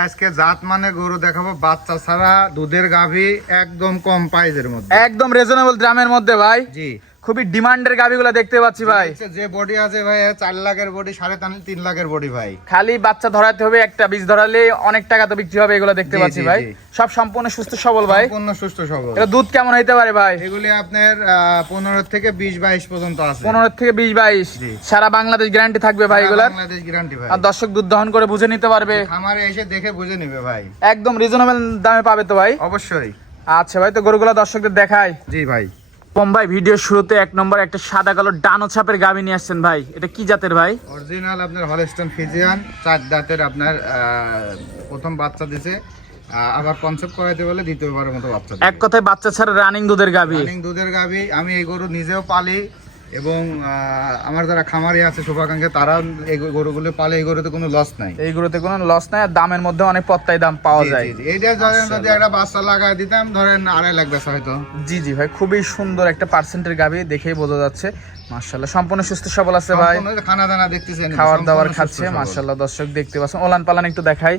আজকে জাত মানে গরু দেখাবো বাচ্চা ছাড়া দুধের গাভী একদম কম প্রাইজের মধ্যে। একদম রিজনেবল দামের মধ্যে ভাই। জি। খুবই ডিমান্ডের গাবিগুলো দেখতে পাচ্ছি ভাই। যে বডি আছে ভাই চার লাখের বডি সাড়ে তিন- লাখের বডি ভাই। খালি বাচ্চা ধরাতে হবে একটা বীজ ধরালে অনেক টাকা তো বিক্রি হবে এগুলো দেখতে পাচ্ছি ভাই। সব সম্পূর্ণ সুস্থ সবল ভাই। সম্পূর্ণ সুস্থ সবল। এটা দুধ কেমন হইতে পারে ভাই? এগুলি আপনার পনেরো থেকে বিশ বাইশ পর্যন্ত আছে। পনেরো থেকে বিশ বাইশ। সারা বাংলাদেশ গ্যারান্টি থাকবে ভাই এগুলার। বাংলাদেশ গ্যারান্টি ভাই। আর দর্শক দুধ দহন করে বুঝে নিতে পারবে। খামারে এসে দেখে বুঝে নিবে ভাই। একদম রিজনেবল দামে পাবে তো ভাই। অবশ্যই। আচ্ছা ভাই তো গরুগুলা দর্শকদের দেখায় জি ভাই। বোম্বাই ভিডিও শুরুতে এক নম্বর একটা সাদা কালো ডানো ছাপের গাবি নিয়ে আসছেন ভাই। এটা কি জাতের ভাই? অরিজিনাল আপনার হলস্টন ফিজিয়ান চার দাঁতের আপনার প্রথম বাচ্চা দিছে। আবার কনসেপ্ট করাইতে বলে দ্বিতীয়বারের মতো বাচ্চা এক কথায় বাচ্চা ছাড়া রানিং দুধের গাবি রানিং দুধের গাবি আমি এই গরু নিজেও পালি এবং আমার যারা খামারি আছে শুভাকাঙ্ক্ষে তারা এই গরুগুলো পালে এই গরুতে কোনো লস নাই। এই গরুতে কোনো লস নাই আর দামের মধ্যে অনেক পত্তাই দাম পাওয়া যায়। এইটা ধরেন যদি একটা বাচ্চা লাগাই দিতাম ধরেন আড়াই লাখ বেচা হয়তো জি জি ভাই খুবই সুন্দর একটা পার্সেন্টের গাবি দেখেই বোঝা যাচ্ছে। মার্শাল্লাহ সম্পূর্ণ সুস্থ সবল আছে ভাই। খানা দানা দেখতেছেন খাবার দাবার খাচ্ছে মার্শাল্লাহ দর্শক দেখতে পাচ্ছেন। ওলান পালান একটু দেখাই।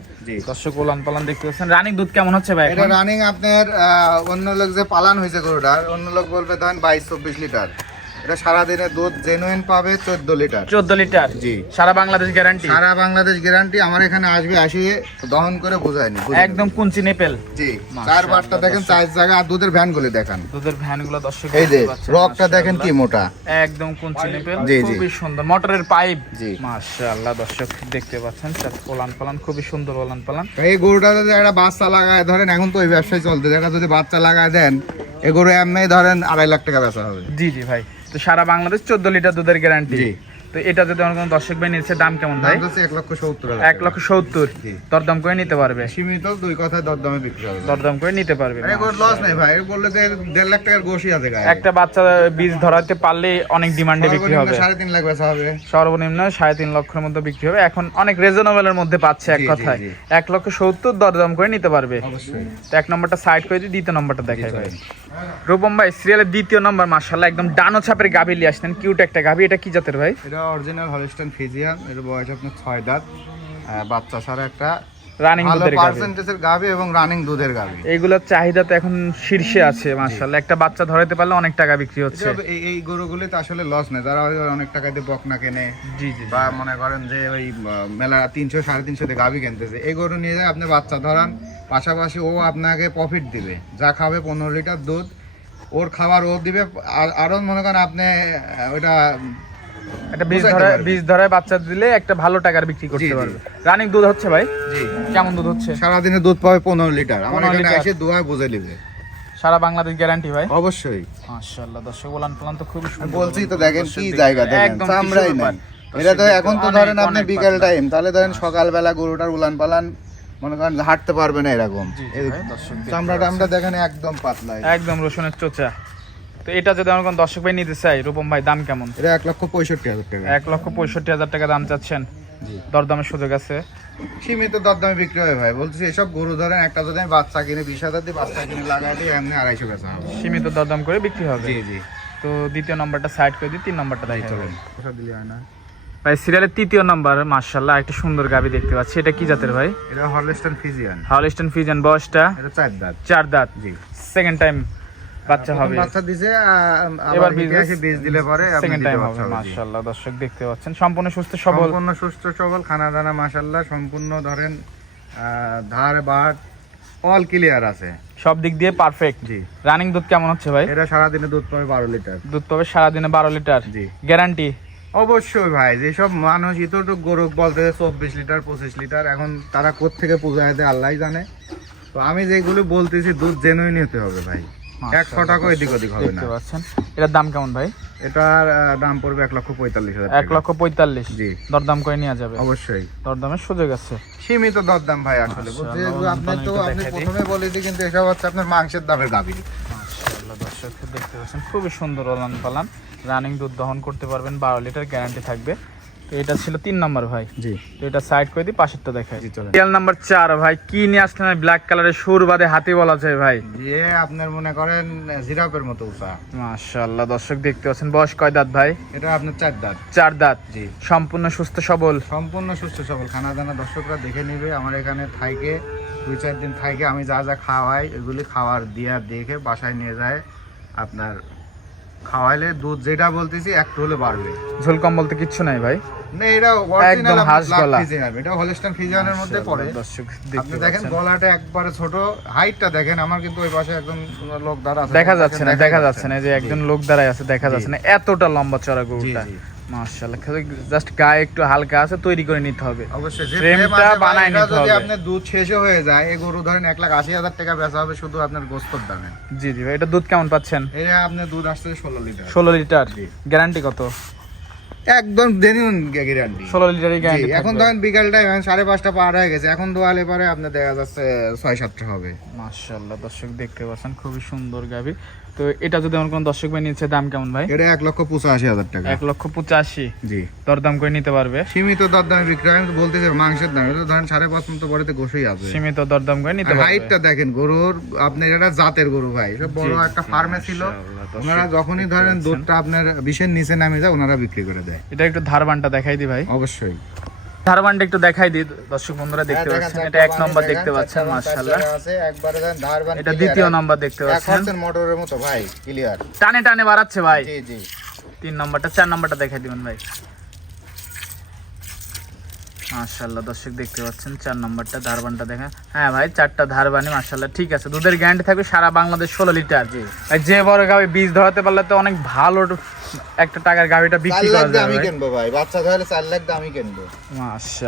দর্শক ওলান পালান দেখতে পাচ্ছেন। রানিং দুধ কেমন হচ্ছে ভাই এটা রানিং আপনার অন্য লোক যে পালান হয়েছে গরুটার অন্য লোক বলবে ধরেন বাইশ চব্বিশ লিটার। এটা সারাদিনে দুধ জেনুইন পাবে চোদ্দ লিটার। চোদ্দ লিটার? জি। সারা বাংলাদেশ গ্যারান্টি সারা বাংলাদেশ গ্যারান্টি আমার এখানে আসবে আসিয়ে দহন করে বোঝায়নি একদম কুঞ্চি নেপেল। জি চার বারটা দেখেন চার জায়গা আর দুধের ভ্যান গুলি দেখেন। দুধের ভ্যানগুলো দর্শক এই যে রকটা দেখেন কি মোটা। একদম কুঞ্চি নেপেল। খুবই সুন্দর। মোটরের পাইপ। জি। মাশাআল্লাহ দর্শক দেখতে পাচ্ছেন চার ওলান পালান খুবই সুন্দর ওলান পালান। এই গরুটা যদি একটা বাচ্চা লাগায় ধরেন এখন তো ওই ব্যবসায় চলতে এটা যদি বাচ্চা লাগায় দেন এই গরু এমনি ধরেন আড়াই লাখ টাকা বেচা হবে। জি জি ভাই। তো সারা বাংলাদেশ চোদ্দ লিটার দুধের গ্যারান্টি তো এটা যদি আমার কোনো দর্শক ভাই নিচ্ছে দাম কেমন ভাই? এক লক্ষ সত্তর এক লক্ষ সত্তর। দরদাম করে নিতে পারবে। সীমিত দুই কথায় দরদামে বিক্রি হবে। দরদাম করে নিতে পারবে। লস নেই ভাই। বললে যে দেড় লাখ টাকার গোশি আছে একটা বাচ্চা বীজ ধরাতে পারলে অনেক ডিমান্ডে বিক্রি হবে। সর্বনিম্ন সাড়ে তিন লাখ বেচা হবে। সর্বনিম্ন সাড়ে তিন লক্ষের মধ্যে বিক্রি হবে। এখন অনেক রিজনেবলের মধ্যে পাচ্ছে এক কথায়। এক লক্ষ সত্তর দরদাম করে নিতে পারবে। অবশ্যই। এক নম্বরটা সাইড করে দিয়ে দ্বিতীয় নম্বরটা দেখাই ভাই। রূপম ভাই সিরিয়ালের দ্বিতীয় নম্বর মার্শাল্লাহ একদম ডানো ছাপের গাভি নিয়ে আসতেন কিউট একটা গাভি, এটা কি জাতের ভাই? এটা অরিজিনাল হলিস্টান ফিজিয়ান এর বয়স আপনার ছয় দাঁত বাচ্চা ছাড়া একটা রানিং দুধের গাভি। পার্সেন্টেজের গাভি এবং রানিং দুধের গাভি। এইগুলোর চাহিদা তো এখন শীর্ষে আছে মার্শাল্লাহ একটা বাচ্চা ধরাতে পারলে অনেক টাকা বিক্রি হচ্ছে। এই এই গরুগুলিতে আসলে লস নেই। যারা অনেক টাকা দিয়ে বকনা কেনে জি জি বা মনে করেন যে ওই মেলা তিনশো সাড়ে তিনশো দিয়ে গাভি কিনতেছে এই গরু নিয়ে যায় আপনি বাচ্চা ধরান পাশাপাশি ও আপনাকে প্রফিট দিবে। যা খাবে পনেরো লিটার দুধ ওর খাবার ও দিবে আর আরও মনে করেন আপনি ওইটা একটা বীজ ধরে বীজ ধরে বাচ্চা দিলে একটা ভালো টাকার বিক্রি করতে পারবে। রানিং দুধ হচ্ছে ভাই? জি। কেমন দুধ হচ্ছে? সারাদিনে দুধ পাবে পনেরো লিটার। আমার 15 এখানে এসে দুয়ায় বুঝে নিবে। সারা বাংলাদেশ গ্যারান্টি ভাই? অবশ্যই। মাশাআল্লাহ দর্শক পালান তো আমি সুন্দর। বলছি তো দেখেন কি জায়গা দেখেন চামড়াই নাই। এটা তো এখন তো ধরেন আপনি বিকেল টাইম তাহলে ধরেন সকালবেলা গরুটার উলান পালান মনে করেন হাঁটতে পারবে না এরকম। চামড়াটা আমরা দেখেন একদম পাতলা। একদম রসুনের চোচা। তো এটা যদি আমার কোন দর্শক ভাই নিতে চাই রূপম ভাই দাম কেমন? এটা এক লক্ষ পঁয়ষট্টি হাজার টাকা। এক লক্ষ পঁয়ষট্টি হাজার টাকা দাম চাচ্ছেন। দরদামের সুযোগ আছে। সীমিত দরদামে বিক্রি হয় ভাই। বলতেছি এসব গরু ধরেন একটা যদি আমি বাচ্চা কিনে বিশ হাজার দিয়ে বাচ্চা কিনে লাগাই দিই এমনি আড়াইশো বেচা সীমিত দরদাম করে বিক্রি হবে। জি জি। তো দ্বিতীয় নম্বরটা সাইড করে দিই তিন নম্বরটা চলেন। দিলে হয় না। ভাই সিরিয়ালের তৃতীয় নম্বর মার্শাল্লাহ একটা সুন্দর গাবি দেখতে পাচ্ছি। এটা কি জাতের ভাই? এটা হলস্টন ফিজিয়ান। হলিস্টন ফিজান বয়সটা এটা চার দাঁত। চার দাঁত। জি। সেকেন্ড টাইম বাচ্চা হবে। বাচ্চা দিছে এবার এবার বীজ দিলে পরে সেকেন্ড টাইম হবে। মার্শাল্লাহ দর্শক দেখতে পাচ্ছেন। সম্পূর্ণ সুস্থ সবল। সম্পূর্ণ সুস্থ সবল খানা দানা মাসাল্লাহ সম্পূর্ণ ধরেন ধার বাট অল ক্লিয়ার আছে। সব দিক দিয়ে পারফেক্ট জি। রানিং দুধ কেমন হচ্ছে ভাই? এটা সারাদিনে দুধ পাবে বারো লিটার। দুধ পাবে সারাদিনে বারো লিটার? জি। গ্যারান্টি অবশ্যই ভাই যেসব মানুষ ইতটুক গরু বলতে চব্বিশ লিটার পঁচিশ লিটার এখন তারা কোথেকে পূজা দেয় আল্লাহ জানে। তো আমি যেগুলো বলতেছি দুধ জেনুইন হতে হবে ভাই। একশো টাকা এদিক ওদিক হবে না। দেখতে পাচ্ছেন। এটার দাম কেমন ভাই? এটার দাম পড়বে এক লক্ষ পঁয়তাল্লিশ হাজার এক লক্ষ পঁয়তাল্লিশ। জি। দরদাম করে নেওয়া যাবে। অবশ্যই। দরদামের সুযোগ আছে। সীমিত দরদাম ভাই আসলে তো আপনি প্রথমে বলে দিই কিন্তু এসব হচ্ছে আপনার মাংসের দামের গাভী দর্শক দেখতে পাচ্ছেন খুবই সুন্দর ওলান পালান। রানিং দুধ দহন করতে পারবেন বারো লিটার গ্যারান্টি থাকবে। তো এটা ছিল তিন নাম্বার ভাই। জি। তো এটা সাইড করে দিই পাশেরটা দেখাই। জি, চলেন। রিয়াল নাম্বার চার ভাই কি নিয়ে আসলেন ব্ল্যাক কালারের সুর বাদে হাতি বলা যায় ভাই? যে আপনার মনে করেন জিরাপের মতো উঁচা। মাশাআল্লাহ দর্শক দেখতে পাচ্ছেন বয়স কয় দাঁত ভাই? এটা আপনার চার দাঁত। চার দাঁত। জি। সম্পূর্ণ সুস্থ সবল? সম্পূর্ণ সুস্থ সবল। খানা দানা দর্শকরা দেখে নেবে আমার এখানে থাইকে দুই চার দিন থাইকে আমি যা যা খাওয়াই এগুলি খাওয়ার দিয়া দেখে বাসায় নিয়ে যায় আপনার খাওয়াইলে দুধ যেটা বলতেছি একটু হলে বাড়বে। ঝোল কম বলতে কিচ্ছু নাই ভাই। না এটা একদম অরিজিনাল হাঁস গলা। এটা হলস্টাইন ফিজিয়ানের মধ্যে পড়ে। দর্শক আপনি দেখেন গলাটা একবারে ছোট। হাইটটা দেখেন আমার কিন্তু ওই পাশে একজন লোক দাঁড়া আছে। দেখা যাচ্ছে না দেখা যাচ্ছে। না যে একজন লোক দাঁড়ায় আছে দেখা যাচ্ছে না এতটা লম্বা চড়া গরুটা। মাশাআল্লাহ জাস্ট গায়ে একটু হালকা আছে তৈরি করে নিতে হবে। অবশ্যই যে ফ্রেমটা বানায় বানায় নিতে যদি আপনার দুধ শেষও হয়ে যায় এই গরু ধরেন এক লাখ আশি হাজার টাকা বেচা হবে শুধু আপনার গোস্তর দামে। জি জি ভাই এটা দুধ কেমন পাচ্ছেন? এটা আপনার দুধ আসছে ষোলো লিটার। গ্যারান্টি কত? একদম জেনুইন গ্যারান্টি ষোলো লিটারই গ্যারান্টি এখন ধরেন বিকাল টাইম সাড়ে পাঁচটা পার হয়ে গেছে এখন দোয়ালে পরে আপনার দেখা যাচ্ছে ছয় সাতটা হবে। মাশাআল্লাহ দর্শক দেখতে পাচ্ছেন খুবই সুন্দর গাভি। তো এটা যদি আমার কোনো দর্শক ভাই নিচ্ছে দাম কেমন ভাই? এটা এক লক্ষ পঁচাশি হাজার টাকা। এক লক্ষ পঁচাশি। জি। দরদাম করে নিতে পারবে? সীমিত দরদামে বিক্রি হয় আমি তো বলতেছি মাংসের দাম। এটা ধরেন সাড়ে পাঁচ মতো পরে তো গোসই আছে। সীমিত দরদাম করে নিতে পারবে। হাইটটা দেখেন গরুর আপনার এটা জাতের গরু ভাই। বড় একটা ফার্মে ছিল। ওনারা যখনই ধরেন দুধটা আপনার বিশের নিচে নামে যায় ওনারা বিক্রি করে দেয়। এটা একটু ধারবানটা দেখাই দি ভাই। অবশ্যই। ধারবানটা একটু দেখাই দিই দর্শক বন্ধুরা দেখতে হ্যাঁ, পাচ্ছেন এটা এক নম্বর দেখতে পাচ্ছেন মাশাআল্লাহ। এটা দ্বিতীয় নম্বর নাম্বার দেখতে পাচ্ছেন। মোটরের মতো ভাই ক্লিয়ার টানে টানে বাড়াচ্ছে ভাই। জি জি। তিন নম্বরটা চার নম্বরটা দেখাই দিবেন ভাই। মাশাআল্লাহ দর্শক দেখতে পাচ্ছেন চার নম্বরটা ধারবানটা দেখেন হ্যাঁ ভাই চারটা ধারবানি মাশাআল্লাহ ঠিক আছে। দুধের গ্যারান্টি থাকবে সারা বাংলাদেশ ষোলো লিটার। ভাই যে বড় গাভি বীজ ধরাতে পারলে তো অনেক ভালো একটা টাকার গাভিটা বিক্রি করা যাবে আমি কিনবো ভাই বাচ্চা ধরে চার লাখ দামি কিনবো।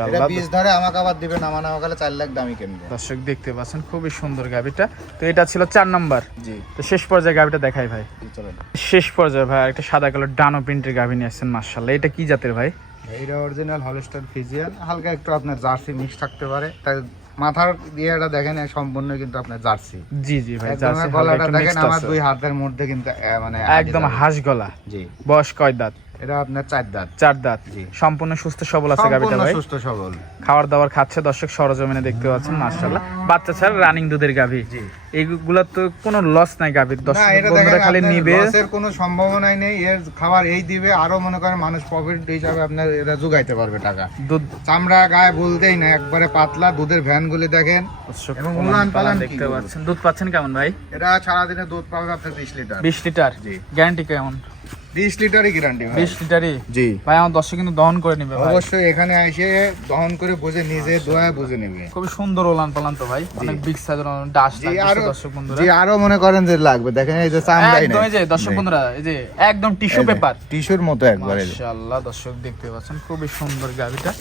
এটা বীজ ধরে আমাকে আবার দিবে নামা নামা গেলে চার লাখ দামি কিনবো। দর্শক দেখতে পাচ্ছেন খুবই সুন্দর গাভিটা তো এটা ছিল চার নম্বর। জি। তো শেষ পর্যায়ে গাভিটা দেখাই ভাই। চলেন। শেষ পর্যায়ে ভাই একটা সাদা কালার ডানো প্রিন্টের গাভি নিয়ে আসছেন মাশাআল্লাহ। এটা কি জাতের ভাই? এইটা অরিজিনাল হলস্টার ফিজিয়াল হালকা একটু আপনার জার্সি মিক্স থাকতে পারে। তাই মাথার ইয়েটা দেখেন সম্পূর্ণ কিন্তু আপনার জার্সি। জি জি ভাই জার্সি গলাটা দেখেন আমার। দুই হাতের মধ্যে কিন্তু মানে একদম হাঁস গলা। জি। বয়স কয় দাঁত? এটা আপনার চার দাঁত। চার দাঁত। সম্পূর্ণ সুস্থ সবল আছে সম্পূর্ণ ভাই। সুস্থ সবল। খাবার দাবার খাচ্ছে দর্শক সরজমিনে দেখতে পাচ্ছেন মাশাআল্লাহ। বাচ্চা ছাড়া রানিং দুধের জি। এইগুলা তো কোনো লস নাই গাভির না দর্শক বন্ধুরা খালি নিবে। লসের কোনো সম্ভাবনাই নেই এর খাবার এই দিবে আরও মনে করেন মানুষ প্রফিট হিসাবে আপনার এটা যোগাইতে পারবে টাকা। দুধ চামড়া গায়ে বলতেই না একবারে পাতলা দুধের ভ্যান গুলি দেখেন এবং উলান উলান পালান পালান দেখতে পাচ্ছেন। দুধ পাচ্ছেন কেমন ভাই? এটা সারাদিনে দুধ পাবে আপনার বিশ লিটার। বিশ লিটার। জি। গ্যারান্টি কেমন? বিশ লিটারই গ্যারান্টি ভাই। বিশ লিটারই? জি। ভাই আমার দর্শক কিন্তু দহন করে নিবে ভাই। অবশ্যই এখানে এসে দহন করে বুঝে নিজে দোয়া বুঝে নেবে। খুবই সুন্দর ওলান পালান তো ভাই। অনেক বিগ সাইজের ডাস জি আরও দর্শক বন্ধুরা। জি আরও মনে করেন যে লাগবে। দেখেন এই যে চামড়াই একদম এই যে দর্শক বন্ধুরা এই যে একদম টিস্যু পেপার টিস্যুর মতো একবারে মাশাআল্লাহ দর্শক দেখতে পাচ্ছেন খুবই সুন্দর গাভিটা।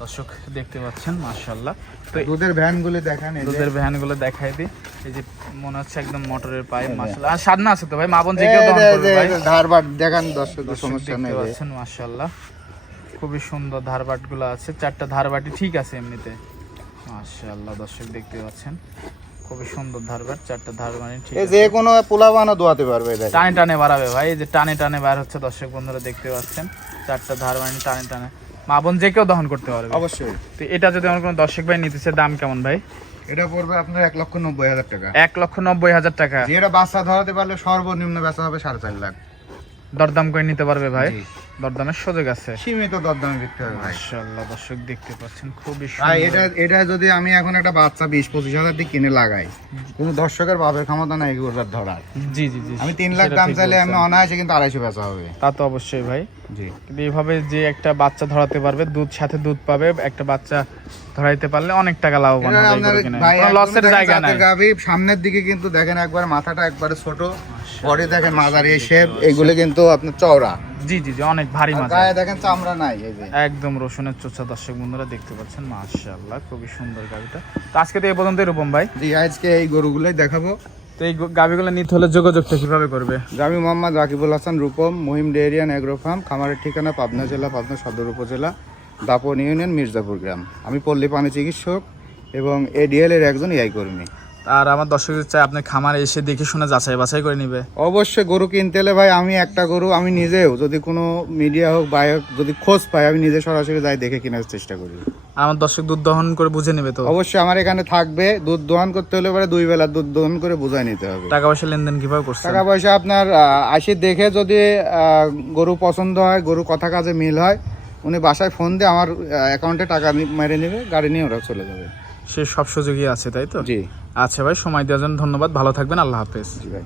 দর্শক দেখতে পাচ্ছেন মাশাআল্লাহ। তো দুধের ভ্যান গুলি এই যে। দুধের ভ্যানগুলো দেখাই দিই। এই যে মনে হচ্ছে একদম মোটরের পাইপ মাশাআল্লাহ। আর সাদনা আছে তো ভাই? মা বোন যে কেউ দহন করবে ভাই। ধারবাট দেখান দর্শক সমস্যা দেখতে নেই। পাচ্ছেন মাশাআল্লাহ। খুবই সুন্দর ধারবাটগুলো আছে চারটা ধারবাটি ঠিক আছে এমনিতে। মাশাআল্লাহ দর্শক দেখতে পাচ্ছেন। খুবই সুন্দর ধারবাট চারটা ধারবাটি ঠিক এই যে কোনো পোলাবানো দোয়াতে পারবে দেখেন। টানে টানে বাড়াবে ভাই এই যে টানে টানে বার হচ্ছে দর্শক বন্ধুরা দেখতে পাচ্ছেন। চারটা ধারবানি টানে টানে। মা বোন যে কেউ দহন করতে পারবে। অবশ্যই। তো এটা যদি আমার কোনো দর্শক ভাই নিতে নিতেছে দাম কেমন ভাই? এটা পড়বে আপনার এক লক্ষ নব্বই হাজার টাকা। এক লক্ষ নব্বই হাজার টাকা। যেটা বাচ্চা ধরাতে পারলে সর্বনিম্ন বেচা হবে সাড়ে চার লাখ। দরদাম করে নিতে পারবে ভাই। দরদামের সুযোগ আছে। সীমিত দরদামে বিক্রি হবে ভাই। মাশাআল্লাহ দর্শক দেখতে পাচ্ছেন খুবই সুন্দর। এটা এটা যদি আমি এখন একটা বাচ্চা বিশ পঁচিশ হাজার দিয়ে কিনে লাগাই কোনো দর্শকের বাপের ক্ষমতা নাই এগুলোর ধরার। জি জি জি আমি তিন লাখ দাম চাইলে আমি। অনায়াসে কিন্তু আড়াইশো বেচা হবে। তা তো অবশ্যই ভাই। জি। কিন্তু এইভাবে যে একটা বাচ্চা ধরাতে পারবে দুধ সাথে দুধ পাবে একটা বাচ্চা ধরাইতে পারলে অনেক টাকা লাভবান হবে আপনার ভাই লসের জায়গা নাই। সামনের দিকে কিন্তু দেখেন একবার মাথাটা একবারে ছোট। বডি দেখেন মাঝারি শেপ এগুলো কিন্তু আপনার চওড়া। জি জি জি অনেক ভারী মাছ গায়ে দেখেন চামড়া নাই এই যে। একদম রসুনের চোচা দর্শক বন্ধুরা দেখতে পাচ্ছেন মাশাআল্লাহ খুবই সুন্দর গাড়িটা তো আজকে তো এই পর্যন্ত রূপম ভাই। জি আজকে এই গরুগুলোই দেখাবো। তো এই গাভিগুলো নিতে হলে যোগাযোগটা কীভাবে করবে? আমি মোহাম্মদ রাকিবুল হাসান রূপম মহিম ডেয়ারিয়ান এগ্রো ফার্ম খামারের ঠিকানা পাবনা জেলা পাবনা সদর উপজেলা দাপন ইউনিয়ন মির্জাপুর গ্রাম। আমি পল্লী পানি চিকিৎসক এবং এডিএল এর একজন ইয়াই কর্মী। আর আমার দর্শকদের চাই আপনি খামারে এসে দেখে শুনে যাচাই বাছাই করে নিবে। অবশ্যই গরু কিনতে হলে ভাই আমি একটা গরু আমি নিজেও যদি কোনো মিডিয়া হোক বা হোক, যদি খোঁজ পাই আমি নিজে সরাসরি যাই দেখে কেনার চেষ্টা করি। আর আমার দর্শক দুধ দহন করে বুঝে নেবে তো? অবশ্যই আমার এখানে থাকবে। দুধ দোহন করতে হলে পরে দুই বেলা দুধ দোহন করে বুঝাই নিতে হবে। টাকা পয়সা লেনদেন কীভাবে করছে টাকা পয়সা আপনার আসি দেখে যদি গরু পছন্দ হয় গরু কথা কাজে মিল হয় উনি বাসায় ফোন দিয়ে আমার অ্যাকাউন্টে টাকা মেরে নেবে গাড়ি নিয়ে ওরা চলে যাবে। সে সব সুযোগই আছে তাই তো? জি। আচ্ছা ভাই সময় দেওয়ার জন্য ধন্যবাদ। ভালো থাকবেন আল্লাহ হাফেজ। ভাই।